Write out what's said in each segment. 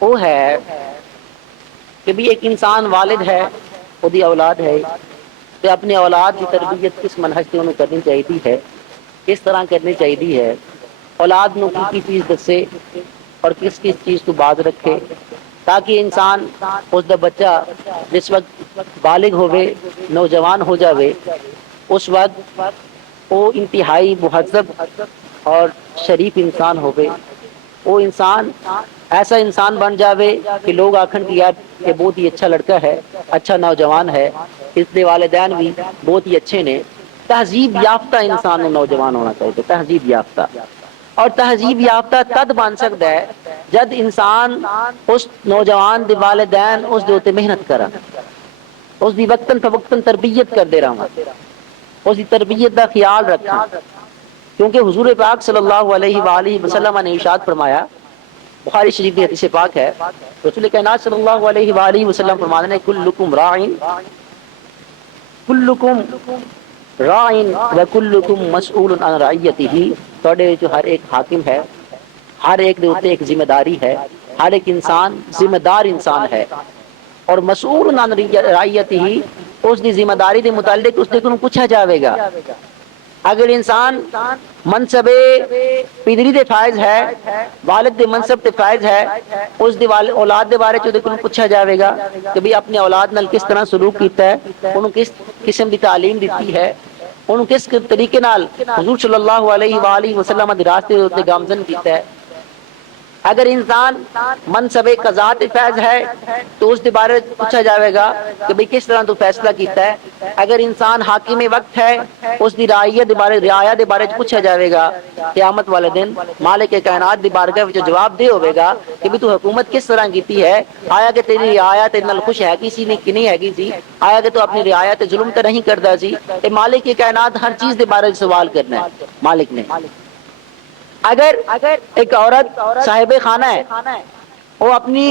وہ ہے کہ بھی ایک انسان والد ہے، خودی اولاد ہے، کہ اپنی اولاد کی تربیت کس منہج سے انہوں کرنی چاہیے ہے، کس طرح کرنی چاہیے ہے، اولاد نو کی چیز دسے اور کس کس چیز کو باز رکھے، تاکہ انسان اس دا بچہ جس وقت بالغ ہوئے، نوجوان ہو جاوے، اس وقت وہ انتہائی مہذب اور شریف انسان ہوئے، وہ انسان ایسا انسان بن جاوے کہ لوگ آکھن کی یار یہ بہت ہی اچھا لڑکا ہے، اچھا نوجوان ہے، اس کے والدین بھی بہت ہی اچھے نے۔ تہذیب یافتہ انسان و نوجوان ہونا چاہیے، تہذیب یافتہ، اور تہذیب یافتہ تد بن سکتا ہے جد انسان اس نوجوان دے والدین اس دے اتے محنت کرن، اس دی وقتاً فوقتاً تربیت کردے رہن، اس دی تربیت دا خیال رکھن، کیونکہ حضور پاک صلی اللہ علیہ وآلہ وسلم نے ارشاد فرمایا، بخاری شریف کی حدیث پاک ہے، رسول کائنات صلی اللہ علیہ وآلہ وسلم فرماتے ہیں کلکم راعٍ کلکم راعٍ وکلکم مسئول عن رعیتہ، تہاڈے وچ ہر ایک حاکم ہے، ہر ایک دے اوتے ایک ذمہ داری ہے، ہر ایک انسان ذمہ دار انسان ہے، اور مسئول عن رعیتہ، اس دی ذمہ داری دے متعلق اس کو پوچھا جاوے گا۔ اگر انسان منصب پدری دے فائز ہے، والد دے منصب تے فائز ہے، اس دی اولاد دے بارے چ پوچھا جاوے گا کہ بھئی اپنی اولاد نال کس طرح سلوک کیتا ہے، انہوں کس قسم دی تعلیم دیتی ہے، انہوں کس طریقے نال حضور صلی اللہ علیہ وآلہ وسلم دے راستے تے گامزن کیتا ہے۔ اگر انسان منصب قضاء تے فائز ہے تو اس کے بارے پوچھا جاوے گا کہ بھئی کس طرح تو فیصلہ کیتا ہے۔ اگر انسان حاکم وقت ہے، اس دی رعیت دے بارے، رعایا دے بارے پوچھا جاوے گا، قیامت والے دن مالک کائنات دی بارگاہ وچ جواب دے ہوے گا کہ بھی تو حکومت کس طرح کیتی ہے، آیا کہ تیری رعایا تیرے نال خوش ہے گی سی کہ نہیں ہے گی سی، آیا کہ تو اپنی رعایا تے ظلم تو نہیں کردا سی۔ اے مالک کائنات ہر چیز دے بارے سوال کرنا ہے مالک نے۔ اگر ایک عورت صاحب خانہ ہے، وہ اپنی،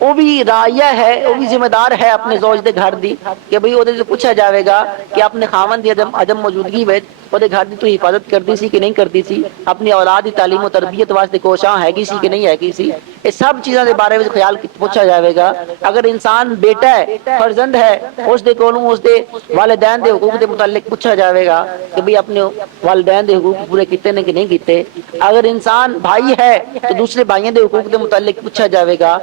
وہ بھی رعیہ ہے، وہ بھی ذمہ دار ہے اپنے زوج دے گھر دی، کہ بھئی وہ پوچھا جاوے گا کہ اپنے خاوند دی عدم موجودگی وچ وہ گھر دی تو حفاظت کردی سی کہ نہیں کردی سی، اپنی اولاد کی تعلیم و تربیت واسطے کوشاں ہے گی سی کہ نہیں ہے گی سی، یہ سب چیزوں کے بارے میں خیال پوچھا جاوے گا۔ اگر انسان بیٹا ہے، فرزند ہے، اس دے کولوں اس دے والدین دے حقوق دے متعلق پوچھا جاوے گا کہ بھئی اپنے والدین دے حقوق پورے کیتے نے کہ نہیں کیتے۔ اگر انسان بھائی ہے تو دوسرے بھائیوں دے حقوق دے متعلق پوچھا جاوے گا،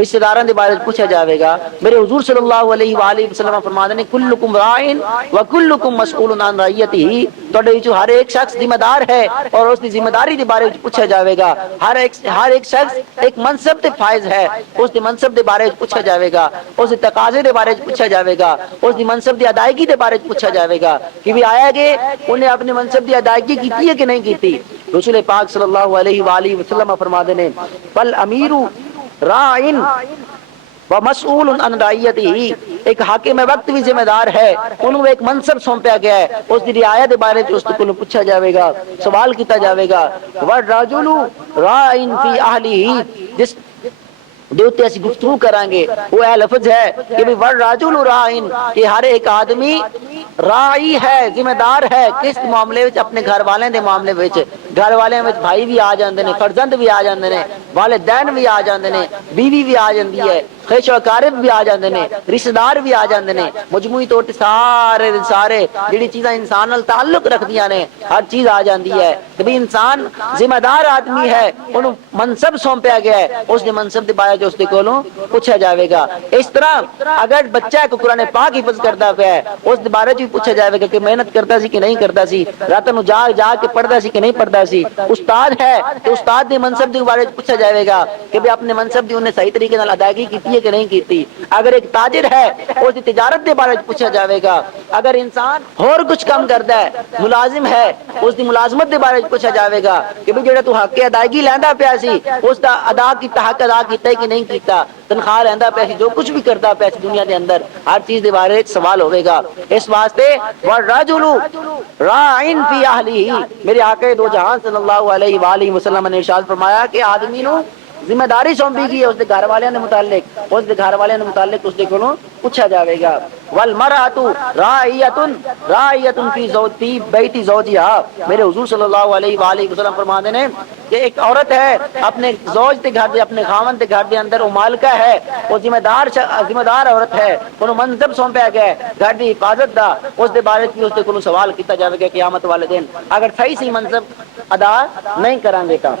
رشتہ داروں دے بارے میں پوچھا جاوے گا۔ میرے حضور صلی اللہ علیہ وآلہ وسلم فرماتے ہیں کلکم راعٍ وکلکم مسئول عن رعیتہ، تہاڈے وچوں ہر ایک شخص ذمہ دار ہے اور اس دی ذمہ داری دے بارے میں پوچھا جاوے گا۔ ہر ایک شخص ایک منصب تے فائز ہے، اس دی منصب دے بارے میں پوچھا جاوے گا، اس دے تقاضے دے بارے میں پوچھا جاوے گا، اس دی منصب دی ادائیگی دے بارے میں پوچھا جاوے گا کہ بھی آیا کہ انہیں اپنے منصب دی ادائیگی کیتی ہے کہ نہیں کیتی۔ رسول پاک صلی اللہ علیہ وآلہ وسلم فرماتے ہیں فالامیر راعٍ ومسئول عن رعیتہ، ایک حاکم وقت بھی ذمہ دار ہے، انہوں ایک منصب سونپیا گیا ہے، اس دی رعایت کے بارے میں اس کو پوچھا جاوے گا، سوال کیتا جاوے گا۔ والرجل راعٍ فی اہلہ، جس دیوتے ایسی گفتگو کریں گے وہ اے لفظ ہے کہ بھی والرجل راعٍ، کہ ہر ایک آدمی راعی ہے، ذمہ دار ہے، کس معاملے وچ؟ اپنے گھر والے دے معاملے وچ۔ گھر والے وچ بھائی بھی آ جاندے نے، فرزند بھی آ جاندے نے، والدین بھی آ جاندے نے، بیوی بھی آ جاندی ہے، خیش و اقارب بھی آ جاندے نے، رشتہ دار بھی آ جاندے نے، مجموعی طور تے سارے دے سارے جڑی چیزاں انسان نال تعلق رکھدیاں نے ہر چیز آ جاندی ہے کہ بھی انسان ذمہ دار آدمی ہے، انہوں منصب سونپیا گیا ہے، اس نے منصب دے بارے اس دے کولوں پوچھا جاوے گا۔ اس طرح اگر بچہ کو قرآن پاک حفظ کرتا پیا ہے، اس دے بارے بھی پوچھا جاوے گا کہ محنت کرتا سی کہ نہیں کرتا سی، رات نو جاگ جاگ کے پڑھتا سی کہ نہیں پڑھتا سی۔ استاد ہے تو استاد دے منصب دے بارے پوچھا جاوے گا کہ بھی اپنے منصب دی انہیں صحیح طریقے نال ادائیگی کیتی ہے کہ نہیں کیتی۔ اگر ایک تاجر ہے اس دی تجارت دے بارے پوچھا جاوے گا۔ اگر انسان اور کچھ کام کرتا ہے، ملازم ہے، اس دی ملازمت دے بارے پوچھا جاوے گا کہ بھی جڑا تو حق ادائیگی لیندا پیا سی اس دا ادا کیتا، حق ادا کیتا ہے کہ نہیں کیتا، تنخواہ لیندا پیا سی، جو کچھ بھی کردا پیا سی دنیا دے اندر، ہر چیز دے بارے سوال ہوے گا۔ اس واسطے والرجل راعٍ فی اہلہ، میرے آقا دو جہان صلی اللہ علیہ وآلہ وسلم نے ارشاد فرمایا کہ آدمی نو ذمہ داری سونپی گئی ہے اس کے گھر والوں نے متعلق، اس کے گھر والوں نے متعلق اس کو پوچھا جاوے گا۔ والمرأۃ راعیۃ راعیۃ فی بیت زوجها، میرے حضور صلی اللہ علیہ وآلہ وسلم فرماتے ہیں کہ ایک عورت ہے اپنے زوج کے گھر دے، اپنے خاوند کے گھر دے اندر وہ مالکہ ہے، وہ ذمہ دار عورت ہے، انہوں منصب سونپیا گیا ہے گھر دی حفاظت دا، اس دے بارے میں اس کو سوال کیتا جاوے گا قیامت والے دن اگر صحیح سی منصب ادا نہیں کریں گے تا۔